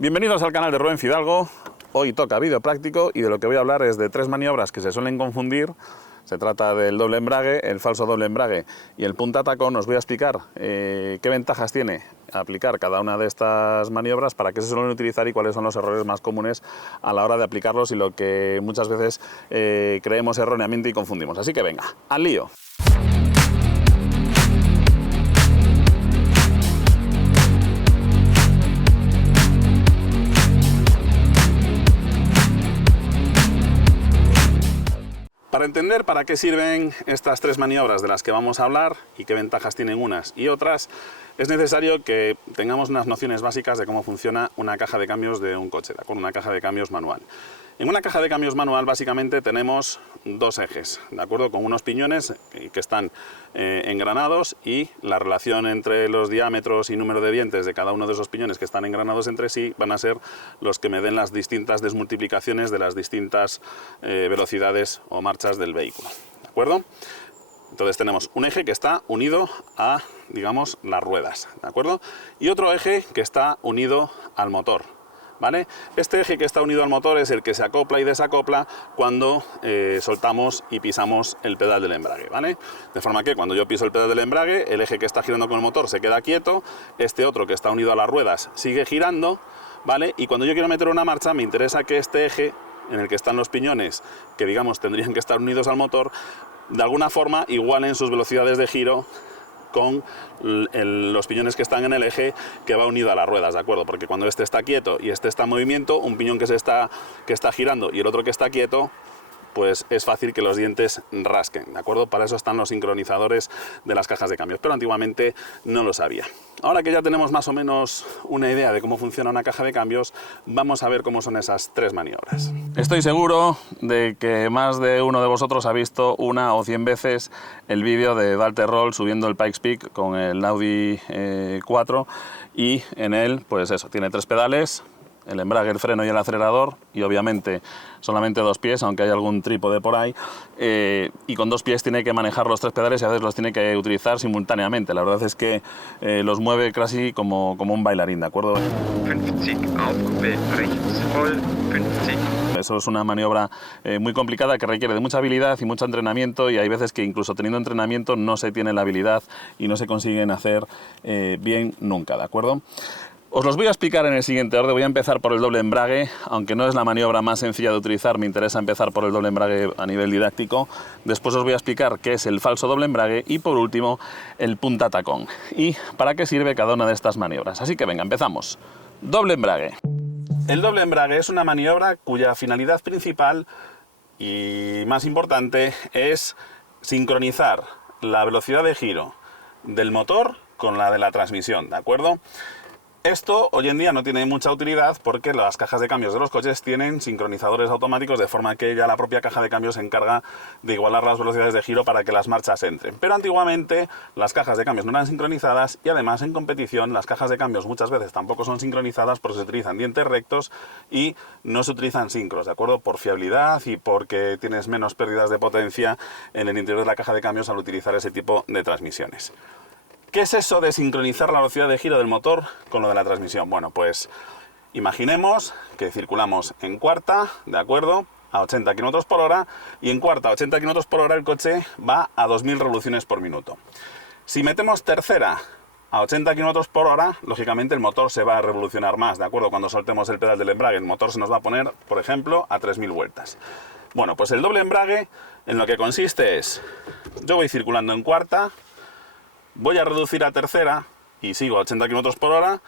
Bienvenidos al canal de Rubén Fidalgo. Hoy toca vídeo práctico y de lo que voy a hablar es de tres maniobras que se suelen confundir. Se trata del doble embrague, el falso doble embrague y el punta tacón. Os voy a explicar qué ventajas tiene aplicar cada una de estas maniobras, para qué se suelen utilizar y cuáles son los errores más comunes a la hora de aplicarlos y lo que muchas veces creemos erróneamente y confundimos. Así que venga, al lío. Para entender para qué sirven estas tres maniobras de las que vamos a hablar y qué ventajas tienen unas y otras, es necesario que tengamos unas nociones básicas de cómo funciona una caja de cambios de un coche, ¿de acuerdo? Una caja de cambios manual. En una caja de cambios manual básicamente tenemos dos ejes, ¿de acuerdo? Con unos piñones que están engranados, y la relación entre los diámetros y número de dientes de cada uno de esos piñones que están engranados entre sí van a ser los que me den las distintas desmultiplicaciones de las distintas velocidades o marchas del vehículo, ¿de acuerdo? Entonces tenemos un eje que está unido a, digamos, las ruedas, ¿de acuerdo? Y otro eje que está unido al motor, ¿vale? Este eje que está unido al motor es el que se acopla y desacopla cuando soltamos y pisamos el pedal del embrague, ¿vale? De forma que cuando yo piso el pedal del embrague, el eje que está girando con el motor se queda quieto, este otro que está unido a las ruedas sigue girando, ¿vale? Y cuando yo quiero meter una marcha, me interesa que este eje en el que están los piñones, que digamos tendrían que estar unidos al motor, de alguna forma igualen sus velocidades de giro con los piñones que están en el eje que va unido a las ruedas, ¿de acuerdo? Porque cuando este está quieto y este está en movimiento, un piñón que está girando y el otro que está quieto, pues es fácil que los dientes rasquen, ¿de acuerdo? Para eso están los sincronizadores de las cajas de cambios, pero antiguamente no lo sabía. Ahora que ya tenemos más o menos una idea de cómo funciona una caja de cambios, vamos a ver cómo son esas tres maniobras. Estoy seguro de que más de uno de vosotros ha visto una o 100 veces el vídeo de Walter Röhrl subiendo el Pikes Peak con el Audi 4, y en él, pues eso, tiene tres pedales: el embrague, el freno y el acelerador, y obviamente solamente dos pies, aunque hay algún trípode por ahí, y con dos pies tiene que manejar los tres pedales y a veces los tiene que utilizar simultáneamente. La verdad es que los mueve casi como un bailarín, ¿de acuerdo? 50 auf Kuppe rechts voll, 50. Eso es una maniobra muy complicada que requiere de mucha habilidad y mucho entrenamiento, y hay veces que incluso teniendo entrenamiento no se tiene la habilidad y no se consiguen hacer bien nunca, ¿de acuerdo? Os los voy a explicar en el siguiente orden. Voy a empezar por el doble embrague, aunque no es la maniobra más sencilla de utilizar, me interesa empezar por el doble embrague a nivel didáctico. Después os voy a explicar qué es el falso doble embrague y por último el punta tacón y para qué sirve cada una de estas maniobras. Así que venga, empezamos. Doble embrague. El doble embrague es una maniobra cuya finalidad principal y más importante es sincronizar la velocidad de giro del motor con la de la transmisión, ¿de acuerdo? Esto hoy en día no tiene mucha utilidad porque las cajas de cambios de los coches tienen sincronizadores automáticos, de forma que ya la propia caja de cambios se encarga de igualar las velocidades de giro para que las marchas entren. Pero antiguamente las cajas de cambios no eran sincronizadas, y además en competición las cajas de cambios muchas veces tampoco son sincronizadas porque se utilizan dientes rectos y no se utilizan sincros, ¿de acuerdo? Por fiabilidad y porque tienes menos pérdidas de potencia en el interior de la caja de cambios al utilizar ese tipo de transmisiones. ¿Qué es eso de sincronizar la velocidad de giro del motor con lo de la transmisión? Bueno, pues imaginemos que circulamos en cuarta, ¿de acuerdo?, a 80 km por hora, y en cuarta a 80 km por hora el coche va a 2000 revoluciones por minuto. Si metemos tercera a 80 km por hora, lógicamente el motor se va a revolucionar más, ¿de acuerdo? Cuando soltemos el pedal del embrague, el motor se nos va a poner, por ejemplo, a 3000 vueltas. Bueno, pues el doble embrague en lo que consiste es: yo voy circulando en cuarta, voy a reducir a tercera y sigo a 80 km por hora,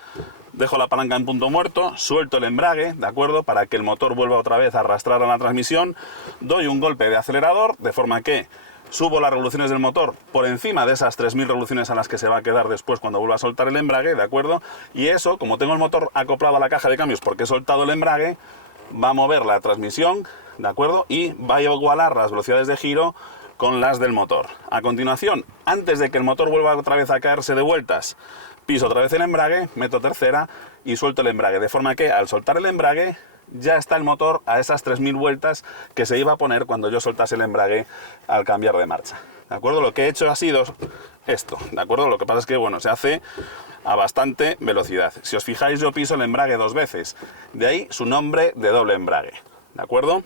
dejo la palanca en punto muerto, suelto el embrague, ¿de acuerdo?, para que el motor vuelva otra vez a arrastrar a la transmisión, doy un golpe de acelerador, de forma que subo las revoluciones del motor por encima de esas 3000 revoluciones a las que se va a quedar después cuando vuelva a soltar el embrague, ¿de acuerdo? Y eso, como tengo el motor acoplado a la caja de cambios porque he soltado el embrague, va a mover la transmisión, ¿de acuerdo?, y va a igualar las velocidades de giro con las del motor. A continuación, antes de que el motor vuelva otra vez a caerse de vueltas, piso otra vez el embrague, meto tercera y suelto el embrague, de forma que al soltar el embrague ya está el motor a esas 3000 vueltas que se iba a poner cuando yo soltase el embrague al cambiar de marcha. ¿De acuerdo? Lo que he hecho ha sido esto, ¿de acuerdo? Lo que pasa es que, bueno, se hace a bastante velocidad. Si os fijáis, yo piso el embrague 2 veces. De ahí su nombre de doble embrague, ¿de acuerdo?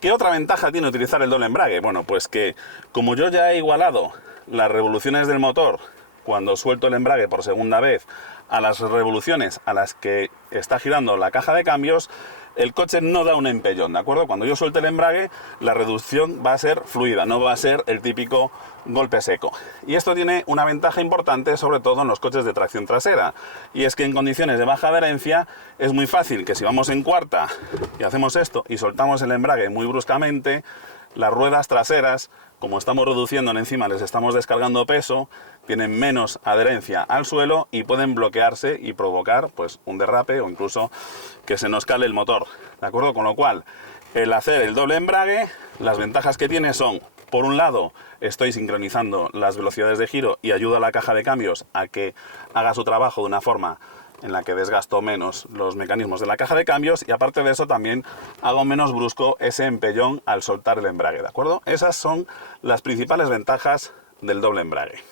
¿Qué otra ventaja tiene utilizar el doble embrague? Bueno, pues que como yo ya he igualado las revoluciones del motor cuando suelto el embrague por segunda vez a las revoluciones a las que está girando la caja de cambios, el coche no da un empellón, ¿de acuerdo? Cuando yo suelte el embrague, la reducción va a ser fluida, no va a ser el típico golpe seco. Y esto tiene una ventaja importante, sobre todo en los coches de tracción trasera, y es que en condiciones de baja adherencia es muy fácil que si vamos en cuarta y hacemos esto y soltamos el embrague muy bruscamente, las ruedas traseras, como estamos reduciendo en encima, les estamos descargando peso, tienen menos adherencia al suelo y pueden bloquearse y provocar pues un derrape o incluso que se nos cale el motor, ¿de acuerdo? Con lo cual, el hacer el doble embrague, las ventajas que tiene son, por un lado, estoy sincronizando las velocidades de giro y ayuda a la caja de cambios a que haga su trabajo de una forma en la que desgasto menos los mecanismos de la caja de cambios, y aparte de eso también hago menos brusco ese empellón al soltar el embrague, ¿de acuerdo? Esas son las principales ventajas del doble embrague.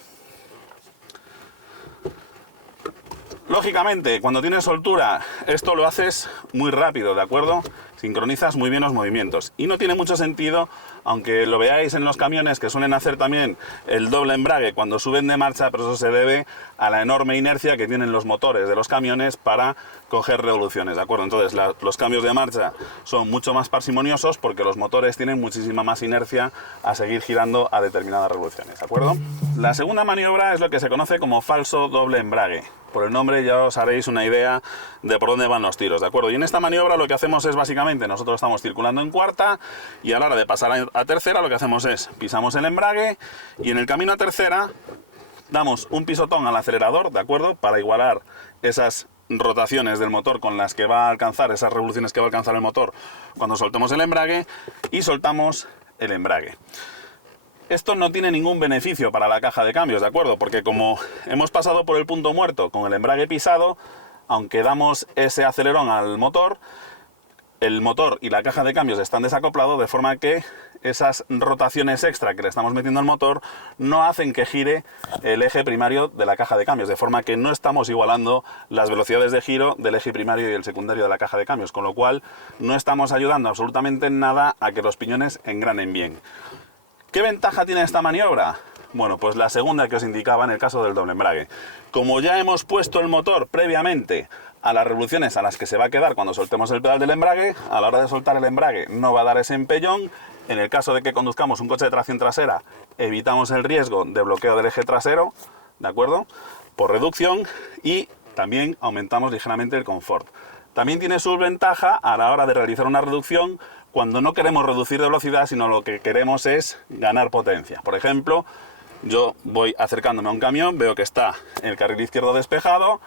Lógicamente, cuando tienes soltura, esto lo haces muy rápido, ¿de acuerdo? Sincronizas muy bien los movimientos. Y no tiene mucho sentido, aunque lo veáis en los camiones que suelen hacer también el doble embrague cuando suben de marcha, pero eso se debe a la enorme inercia que tienen los motores de los camiones para coger revoluciones, ¿de acuerdo? Entonces, los cambios de marcha son mucho más parsimoniosos porque los motores tienen muchísima más inercia a seguir girando a determinadas revoluciones, ¿de acuerdo? La segunda maniobra es lo que se conoce como falso doble embrague. Por el nombre ya os haréis una idea de por dónde van los tiros, ¿de acuerdo? Y en esta maniobra lo que hacemos es básicamente, nosotros estamos circulando en cuarta y a la hora de pasar a tercera lo que hacemos es pisamos el embrague y en el camino a tercera damos un pisotón al acelerador, ¿de acuerdo? Para igualar esas rotaciones del motor con las que va a alcanzar, esas revoluciones que va a alcanzar el motor cuando soltemos el embrague, y soltamos el embrague. Esto no tiene ningún beneficio para la caja de cambios, ¿de acuerdo? Porque como hemos pasado por el punto muerto con el embrague pisado, aunque damos ese acelerón al motor, el motor y la caja de cambios están desacoplados, de forma que esas rotaciones extra que le estamos metiendo al motor no hacen que gire el eje primario de la caja de cambios, de forma que no estamos igualando las velocidades de giro del eje primario y el secundario de la caja de cambios, con lo cual no estamos ayudando absolutamente en nada a que los piñones engranen bien. ¿Qué ventaja tiene esta maniobra? Bueno, pues la segunda que os indicaba en el caso del doble embrague. Como ya hemos puesto el motor previamente a las revoluciones a las que se va a quedar cuando soltemos el pedal del embrague, a la hora de soltar el embrague no va a dar ese empellón. En el caso de que conduzcamos un coche de tracción trasera, evitamos el riesgo de bloqueo del eje trasero, ¿de acuerdo? Por reducción, y también aumentamos ligeramente el confort. También tiene su ventaja a la hora de realizar una reducción cuando no queremos reducir de velocidad, sino lo que queremos es ganar potencia. Por ejemplo, yo voy acercándome a un camión, veo que está el carril izquierdo despejado,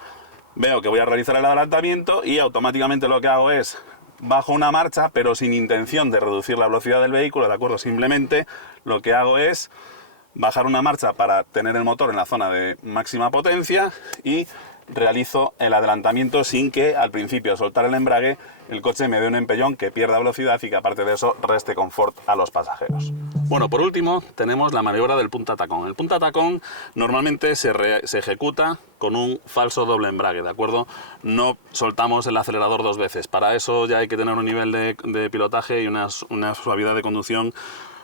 veo que voy a realizar el adelantamiento y automáticamente lo que hago es bajo una marcha, pero sin intención de reducir la velocidad del vehículo, ¿de acuerdo? Simplemente lo que hago es bajar una marcha para tener el motor en la zona de máxima potencia y realizo el adelantamiento sin que al principio, al soltar el embrague, el coche me dé un empellón que pierda velocidad y que aparte de eso reste confort a los pasajeros. Bueno, por último tenemos la maniobra del punta tacón. El punta tacón normalmente se ejecuta con un falso doble embrague, ¿de acuerdo? No soltamos el acelerador 2 veces. Para eso ya hay que tener un nivel de pilotaje y una suavidad de conducción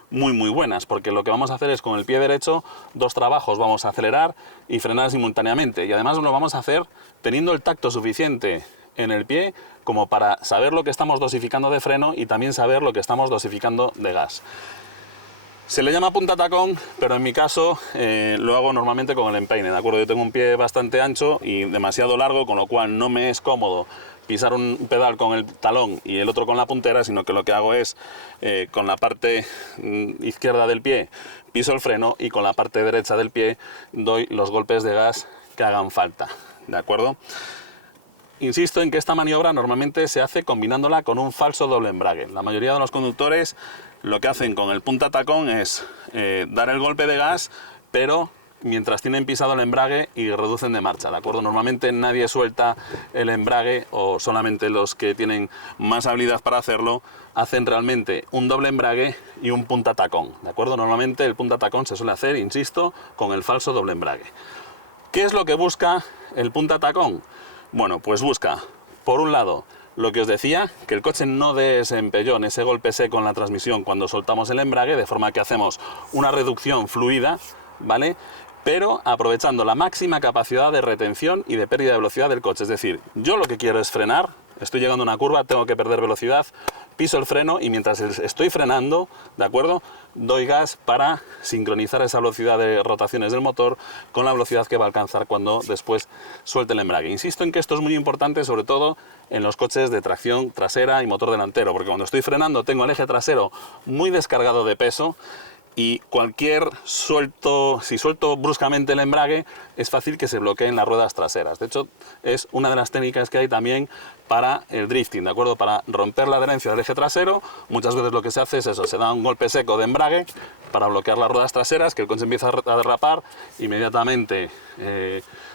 muy buenas, porque lo que vamos a hacer es con el pie derecho 2 trabajos, vamos a acelerar y frenar simultáneamente, y además lo vamos a hacer teniendo el tacto suficiente en el pie como para saber lo que estamos dosificando de freno y también saber lo que estamos dosificando de gas. Se le llama punta tacón, pero en mi caso lo hago normalmente con el empeine, ¿de acuerdo? Yo tengo un pie bastante ancho y demasiado largo, con lo cual no me es cómodo pisar un pedal con el talón y el otro con la puntera, sino que lo que hago es con la parte izquierda del pie piso el freno y con la parte derecha del pie doy los golpes de gas que hagan falta, ¿de acuerdo? Insisto en que esta maniobra normalmente se hace combinándola con un falso doble embrague. La mayoría de los conductores lo que hacen con el punta tacón es dar el golpe de gas, pero mientras tienen pisado el embrague y reducen de marcha, ¿de acuerdo? Normalmente nadie suelta el embrague, o solamente los que tienen más habilidad para hacerlo hacen realmente un doble embrague y un punta tacón, ¿de acuerdo? Normalmente el punta tacón se suele hacer, insisto, con el falso doble embrague. ¿Qué es lo que busca el punta tacón? Bueno, pues busca, por un lado, lo que os decía, que el coche no dé ese empellón, ese golpe seco en la transmisión cuando soltamos el embrague, de forma que hacemos una reducción fluida, ¿vale? Pero aprovechando la máxima capacidad de retención y de pérdida de velocidad del coche. Es decir, yo lo que quiero es frenar, estoy llegando a una curva, tengo que perder velocidad, piso el freno y mientras estoy frenando, ¿de acuerdo?, doy gas para sincronizar esa velocidad de rotaciones del motor con la velocidad que va a alcanzar cuando después suelte el embrague. Insisto en que esto es muy importante, sobre todo en los coches de tracción trasera y motor delantero, porque cuando estoy frenando tengo el eje trasero muy descargado de peso y cualquier si suelto bruscamente el embrague, es fácil que se bloqueen las ruedas traseras. De hecho, es una de las técnicas que hay también para el drifting, ¿de acuerdo? Para romper la adherencia del eje trasero, muchas veces lo que se hace es eso, se da un golpe seco de embrague para bloquear las ruedas traseras, que el coche empieza a derrapar, inmediatamente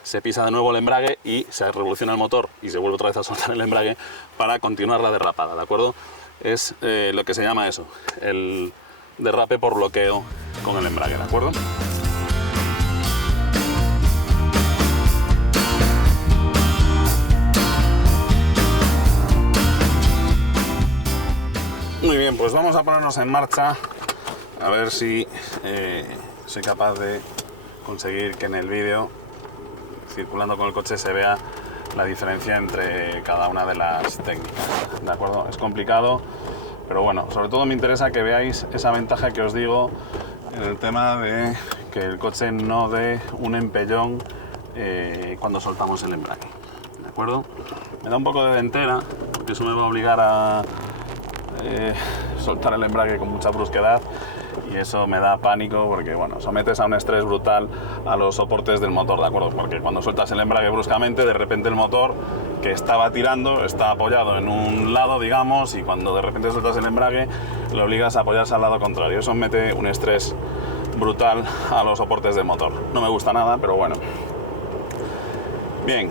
se pisa de nuevo el embrague y se revoluciona el motor y se vuelve otra vez a soltar el embrague para continuar la derrapada, ¿de acuerdo? Es lo que se llama eso, el derrape por bloqueo con el embrague, ¿de acuerdo? Muy bien, pues vamos a ponernos en marcha a ver si soy capaz de conseguir que en el vídeo, circulando con el coche, se vea la diferencia entre cada una de las técnicas, ¿de acuerdo? Es complicado, pero bueno, sobre todo me interesa que veáis esa ventaja que os digo en el tema de que el coche no dé un empellón cuando soltamos el embrague, ¿de acuerdo? Me da un poco de dentera, porque eso me va a obligar a soltar el embrague con mucha brusquedad y eso me da pánico porque, bueno, sometes a un estrés brutal a los soportes del motor, ¿de acuerdo? Porque cuando sueltas el embrague bruscamente, de repente el motor que estaba tirando está apoyado en un lado, digamos, y cuando de repente sueltas el embrague le obligas a apoyarse al lado contrario. Eso mete un estrés brutal a los soportes del motor. No me gusta nada, pero bueno. Bien,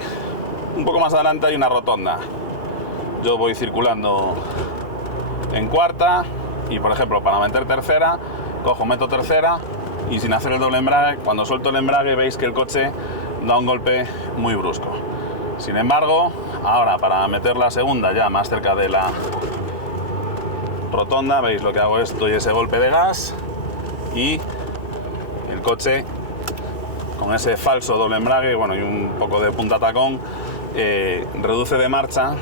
un poco más adelante hay una rotonda. Yo voy circulando en cuarta y, por ejemplo, para meter tercera, meto tercera y sin hacer el doble embrague, cuando suelto el embrague veis que el coche da un golpe muy brusco. Sin embargo, ahora para meter la segunda ya más cerca de la rotonda, veis lo que hago es doy ese golpe de gas y el coche con ese falso doble embrague, bueno, y un poco de punta tacón, reduce de marcha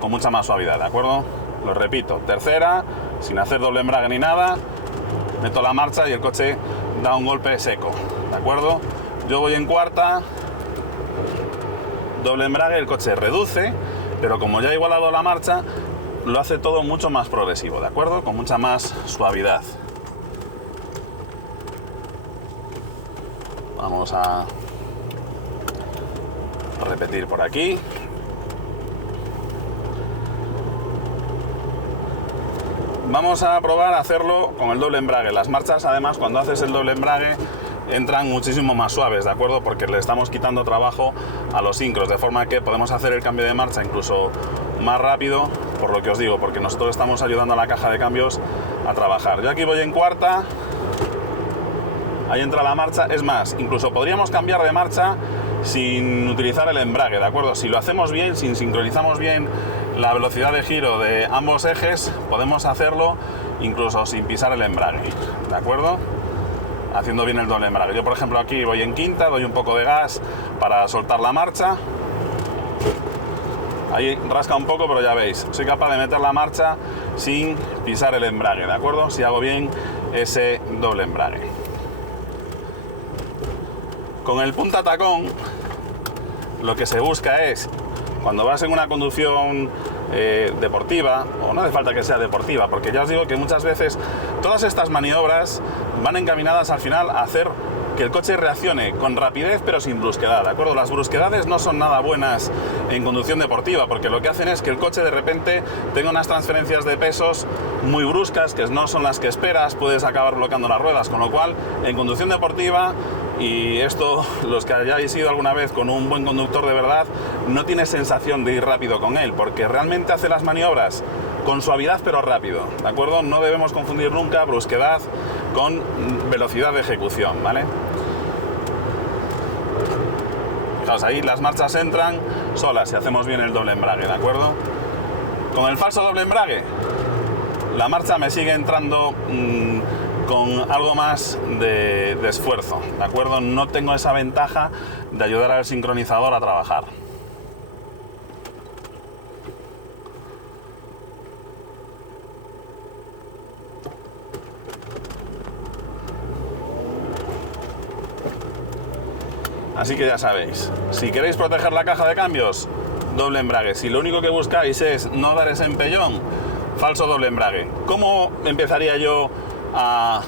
con mucha más suavidad, ¿de acuerdo? Lo repito, tercera, sin hacer doble embrague ni nada, meto la marcha y el coche da un golpe seco, ¿de acuerdo? Yo voy en cuarta, doble embrague, el coche reduce, pero como ya he igualado la marcha, lo hace todo mucho más progresivo, ¿de acuerdo? Con mucha más suavidad. Vamos a repetir por aquí. Vamos a probar a hacerlo con el doble embrague. Las marchas, además, cuando haces el doble embrague, entran muchísimo más suaves, ¿de acuerdo? Porque le estamos quitando trabajo a los sincros, de forma que podemos hacer el cambio de marcha incluso más rápido, por lo que os digo, porque nosotros estamos ayudando a la caja de cambios a trabajar. Yo aquí voy en cuarta, ahí entra la marcha. Es más, incluso podríamos cambiar de marcha sin utilizar el embrague, ¿de acuerdo? Si lo hacemos bien, si sincronizamos bien la velocidad de giro de ambos ejes, podemos hacerlo incluso sin pisar el embrague, ¿de acuerdo? Haciendo bien el doble embrague. Yo, por ejemplo, aquí voy en quinta, doy un poco de gas para soltar la marcha. Ahí rasca un poco, pero ya veis, soy capaz de meter la marcha sin pisar el embrague, ¿de acuerdo? Si hago bien ese doble embrague. Con el punta tacón, lo que se busca es, cuando vas en una conducción deportiva, o no hace falta que sea deportiva, porque ya os digo que muchas veces todas estas maniobras van encaminadas al final a hacer que el coche reaccione con rapidez pero sin brusquedad, ¿de acuerdo? Las brusquedades no son nada buenas en conducción deportiva, porque lo que hacen es que el coche de repente tenga unas transferencias de pesos muy bruscas que no son las que esperas, puedes acabar bloqueando las ruedas, con lo cual en conducción deportiva Y esto, los que hayáis ido alguna vez con un buen conductor de verdad, no tiene sensación de ir rápido con él, porque realmente hace las maniobras con suavidad pero rápido, ¿de acuerdo? No debemos confundir nunca brusquedad con velocidad de ejecución, ¿vale? Fijaos, ahí las marchas entran solas si hacemos bien el doble embrague, ¿de acuerdo? Con el falso doble embrague, la marcha me sigue entrando con algo más de esfuerzo, ¿de acuerdo? No tengo esa ventaja de ayudar al sincronizador a trabajar. Así que ya sabéis, si queréis proteger la caja de cambios, doble embrague. Si lo único que buscáis es no dar ese empellón, falso doble embrague. ¿Cómo empezaría yo a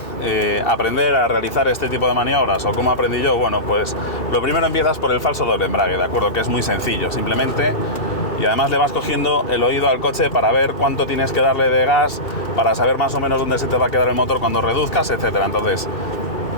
aprender a realizar este tipo de maniobras? ¿O cómo aprendí yo? Bueno, pues lo primero empiezas por el falso doble embrague, ¿de acuerdo? Que es muy sencillo, simplemente, y además le vas cogiendo el oído al coche para ver cuánto tienes que darle de gas, para saber más o menos dónde se te va a quedar el motor cuando reduzcas, etcétera. Entonces,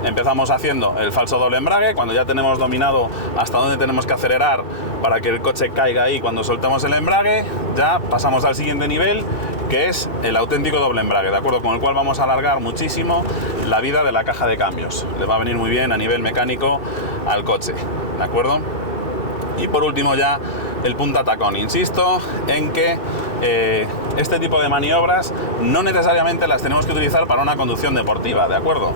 empezamos haciendo el falso doble embrague, cuando ya tenemos dominado hasta dónde tenemos que acelerar para que el coche caiga ahí cuando soltamos el embrague, ya pasamos al siguiente nivel, que es el auténtico doble embrague, ¿de acuerdo? Con el cual vamos a alargar muchísimo la vida de la caja de cambios. Le va a venir muy bien a nivel mecánico al coche, ¿de acuerdo? Y por último ya el punta tacón. Insisto en que este tipo de maniobras no necesariamente las tenemos que utilizar para una conducción deportiva, ¿de acuerdo?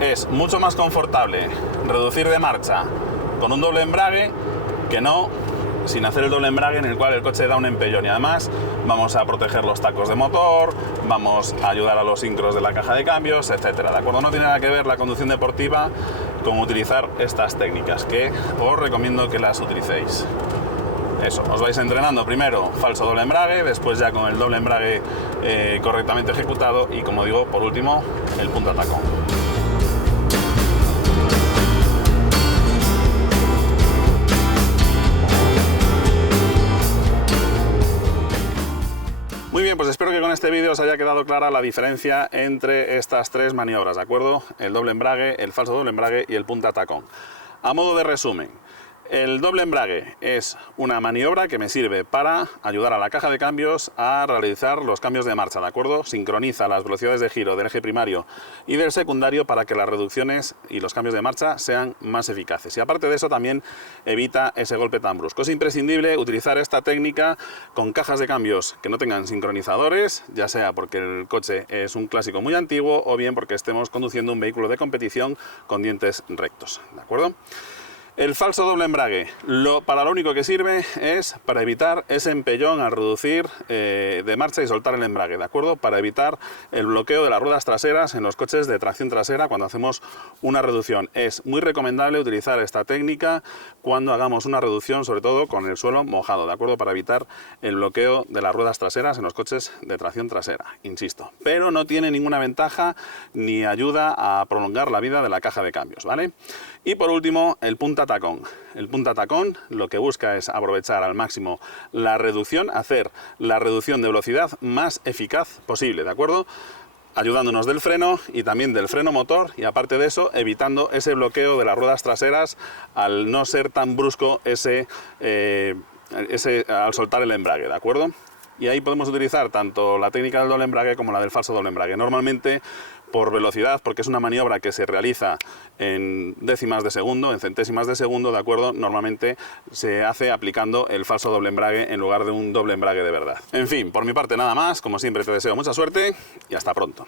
Es mucho más confortable reducir de marcha con un doble embrague que no sin hacer el doble embrague, en el cual el coche da un empellón, y además vamos a proteger los tacos de motor, vamos a ayudar a los sincros de la caja de cambios, etcétera, ¿de acuerdo? No tiene nada que ver la conducción deportiva con utilizar estas técnicas, que os recomiendo que las utilicéis. Eso, os vais entrenando primero falso doble embrague, después ya con el doble embrague correctamente ejecutado, y como digo, por último, el punta tacón. Muy bien, pues espero que con este vídeo os haya quedado clara la diferencia entre estas tres maniobras, ¿de acuerdo? El doble embrague, el falso doble embrague y el punta tacón. A modo de resumen, el doble embrague es una maniobra que me sirve para ayudar a la caja de cambios a realizar los cambios de marcha, ¿de acuerdo? Sincroniza las velocidades de giro del eje primario y del secundario para que las reducciones y los cambios de marcha sean más eficaces. Y aparte de eso, también evita ese golpe tan brusco. Es imprescindible utilizar esta técnica con cajas de cambios que no tengan sincronizadores, ya sea porque el coche es un clásico muy antiguo o bien porque estemos conduciendo un vehículo de competición con dientes rectos, ¿de acuerdo? El falso doble embrague, para lo único que sirve es para evitar ese empellón al reducir de marcha y soltar el embrague, ¿de acuerdo? Para evitar el bloqueo de las ruedas traseras en los coches de tracción trasera cuando hacemos una reducción. Es muy recomendable utilizar esta técnica cuando hagamos una reducción, sobre todo con el suelo mojado, ¿de acuerdo? Para evitar el bloqueo de las ruedas traseras en los coches de tracción trasera, insisto. Pero no tiene ninguna ventaja ni ayuda a prolongar la vida de la caja de cambios, ¿vale? Y por último, el punta tacón. El punta tacón lo que busca es aprovechar al máximo la reducción, hacer la reducción de velocidad más eficaz posible, ¿de acuerdo? Ayudándonos del freno y también del freno motor, y aparte de eso, evitando ese bloqueo de las ruedas traseras al no ser tan brusco al soltar el embrague, ¿de acuerdo? Y ahí podemos utilizar tanto la técnica del doble embrague como la del falso doble embrague. Normalmente por velocidad, porque es una maniobra que se realiza en décimas de segundo, en centésimas de segundo, ¿de acuerdo? Normalmente se hace aplicando el falso doble embrague en lugar de un doble embrague de verdad. En fin, por mi parte nada más. Como siempre, te deseo mucha suerte y hasta pronto.